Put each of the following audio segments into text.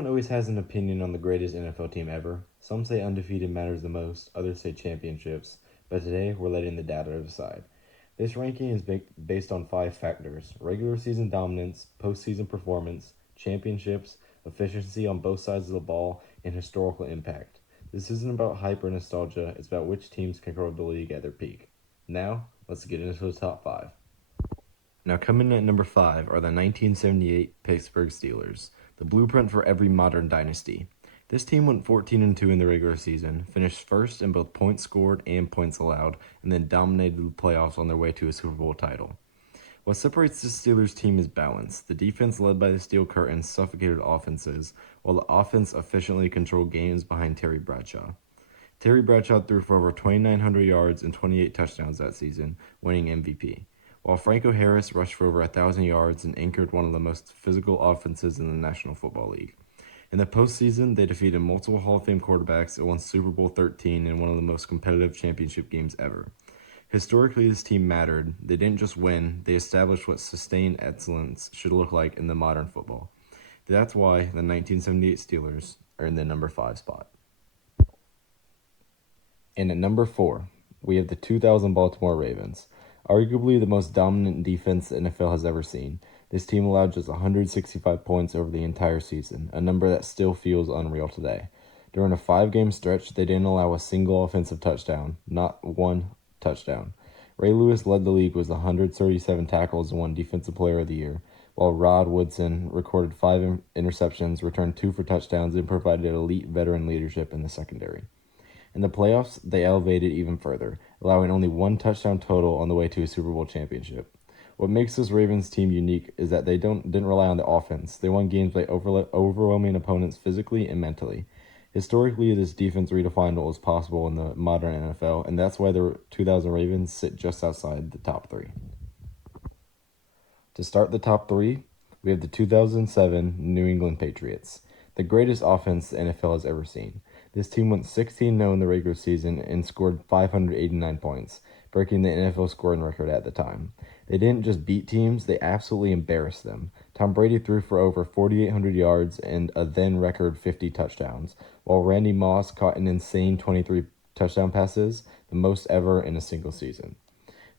Everyone always has an opinion on the greatest NFL team ever. Some say undefeated matters the most, others say championships, but today we're letting the data decide. This ranking is based on 5 factors: regular season dominance, postseason performance, championships, efficiency on both sides of the ball, and historical impact. This isn't about hype or nostalgia, it's about which teams control the league at their peak. Now, let's get into the top 5. Now, coming in at number 5 are the 1978 Pittsburgh Steelers, the blueprint for every modern dynasty. This team went 14-2 in the regular season, finished first in both points scored and points allowed, and then dominated the playoffs on their way to a Super Bowl title. What separates the Steelers team is balance. The defense led by the Steel Curtain suffocated offenses, while the offense efficiently controlled games behind Terry Bradshaw. Terry Bradshaw threw for over 2,900 yards and 28 touchdowns that season, winning MVP, while Franco Harris rushed for over 1,000 yards and anchored one of the most physical offenses in the National Football League. In the postseason, they defeated multiple Hall of Fame quarterbacks and won Super Bowl 13 in one of the most competitive championship games ever. Historically, this team mattered. They didn't just win, they established what sustained excellence should look like in the modern football. That's why the 1978 Steelers are in the number 5 spot. And at number 4, we have the 2000 Baltimore Ravens. Arguably the most dominant defense the NFL has ever seen. This team allowed just 165 points over the entire season, a number that still feels unreal today. During a 5-game stretch, they didn't allow a single offensive touchdown, not one touchdown. Ray Lewis led the league with 137 tackles and won Defensive Player of the Year, while Rod Woodson recorded 5 interceptions, returned 2 for touchdowns, and provided elite veteran leadership in the secondary. In the playoffs, they elevated even further, allowing only 1 touchdown total on the way to a Super Bowl championship. What makes this Ravens team unique is that they didn't rely on the offense. They won games by overwhelming opponents physically and mentally. Historically, this defense redefined what was possible in the modern NFL, and that's why the 2000 Ravens sit just outside the top 3. To start the top 3, we have the 2007 New England Patriots, the greatest offense the NFL has ever seen. This team went 16-0 in the regular season and scored 589 points, breaking the NFL scoring record at the time. They didn't just beat teams, they absolutely embarrassed them. Tom Brady threw for over 4,800 yards and a then record 50 touchdowns, while Randy Moss caught an insane 23 touchdown passes, the most ever in a single season.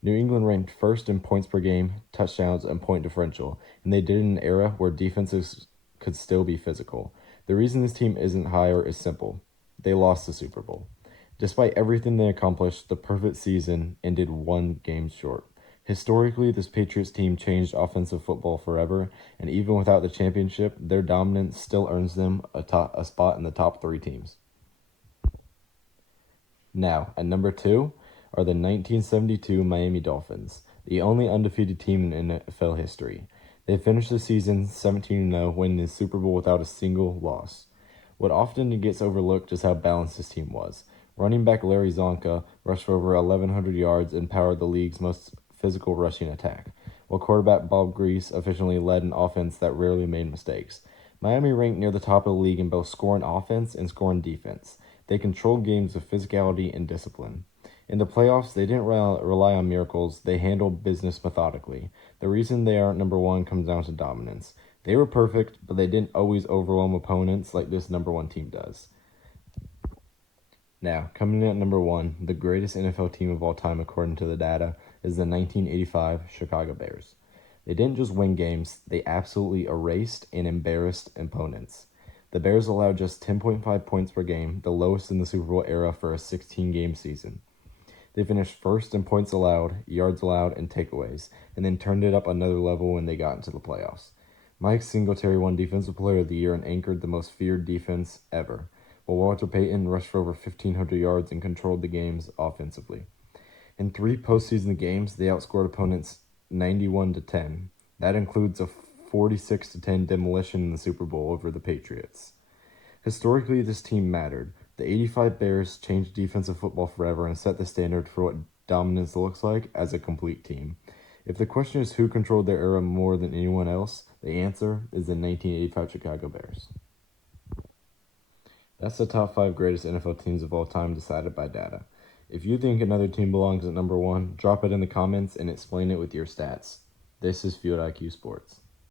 New England ranked first in points per game, touchdowns, and point differential, and they did it in an era where defenses could still be physical. The reason this team isn't higher is simple. They lost the Super Bowl. Despite everything they accomplished, the perfect season ended 1 game short. Historically, this Patriots team changed offensive football forever, and even without the championship, their dominance still earns them a spot in the top 3 teams. Now, at number 2 are the 1972 Miami Dolphins, the only undefeated team in NFL history. They finished the season 17-0, winning the Super Bowl without a single loss. What often gets overlooked is how balanced this team was. Running back Larry Zonka rushed for over 1,100 yards and powered the league's most physical rushing attack, while quarterback Bob Grease efficiently led an offense that rarely made mistakes. Miami ranked near the top of the league in both scoring offense and scoring defense. They controlled games with physicality and discipline. In the playoffs, they didn't rely on miracles, they handled business methodically. The reason they aren't number 1 comes down to dominance. They were perfect, but they didn't always overwhelm opponents like this number 1 team does. Now, coming in at number 1, the greatest NFL team of all time according to the data is the 1985 Chicago Bears. They didn't just win games, they absolutely erased and embarrassed opponents. The Bears allowed just 10.5 points per game, the lowest in the Super Bowl era for a 16-game season. They finished first in points allowed, yards allowed, and takeaways, and then turned it up another level when they got into the playoffs. Mike Singletary won Defensive Player of the Year and anchored the most feared defense ever, while Walter Payton rushed for over 1,500 yards and controlled the games offensively. In 3 postseason games, they outscored opponents 91-10. That includes a 46-10 demolition in the Super Bowl over the Patriots. Historically, this team mattered. The 85 Bears changed defensive football forever and set the standard for what dominance looks like as a complete team. If the question is who controlled their era more than anyone else, the answer is the 1985 Chicago Bears. That's the top 5 greatest NFL teams of all time decided by data. If you think another team belongs at number 1, drop it in the comments and explain it with your stats. This is Field IQ Sports.